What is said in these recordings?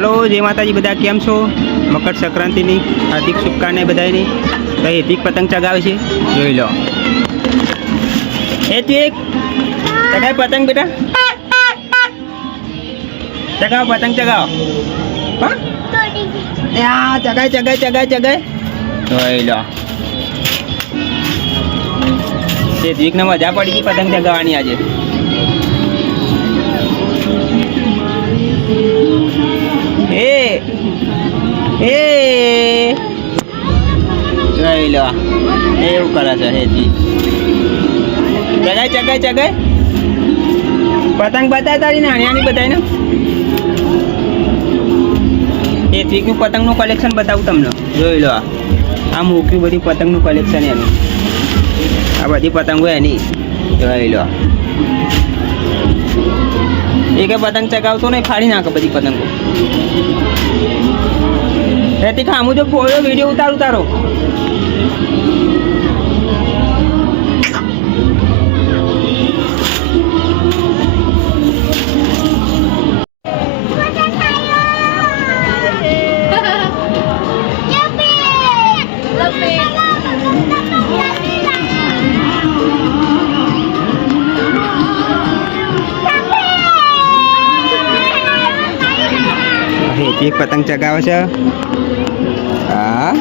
Hello जय माताजी बधा केम छो। मकर संक्रांति हार्दिक शुभकामनाएं बधाई। तो हेतिक पतंग चगावे छे जोई लो। हेतिक चगाव पतंग बेटा, चगाव पतंग चगाव। हाँ चगाय चगाय चगाय चगाय जोई लो। हेतिक ने मजा पड़ी गई पतंग चगावવાની આજે। જોઈ લો એવું કરે છે હેતી। ચગાય ચગાય ચગાય પતંગ બતાય તારી નાની બતાય ને। હેતીકનું પતંગનું કલેક્શન બતાવું તમને। જોઈ લો આ મૂક્યું બધી પતંગનું કલેક્શન એનું। આ બધી પતંગો એની જોઈ લો। એક પતંગ ચગાવતો નહીં, ફાડી નાખે બધી પતંગો। हेतिक खामू जो फोड़ो वीडियो उतारू तारो। हेतिक पतंग चगावे छे। हाँ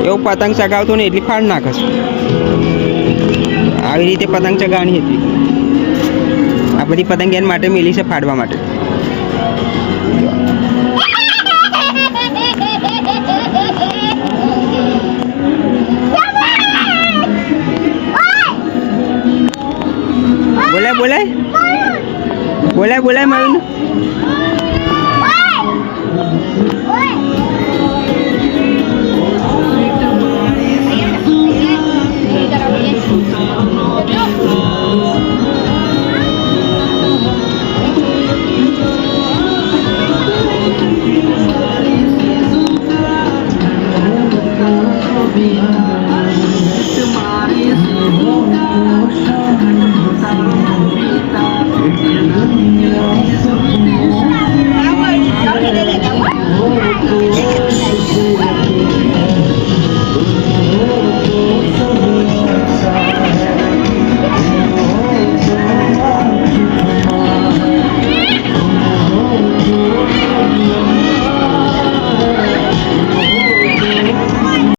एवं पतंग चगावतो नहीं एटली फाड़ नाखे छे। આવી રીતે પતંગ ચગાવવાની હતી। આ બધી પતંગ એના માટે મેલી છે ફાડવા માટે। બોલાય બોલાય બોલાય બોલાય મારું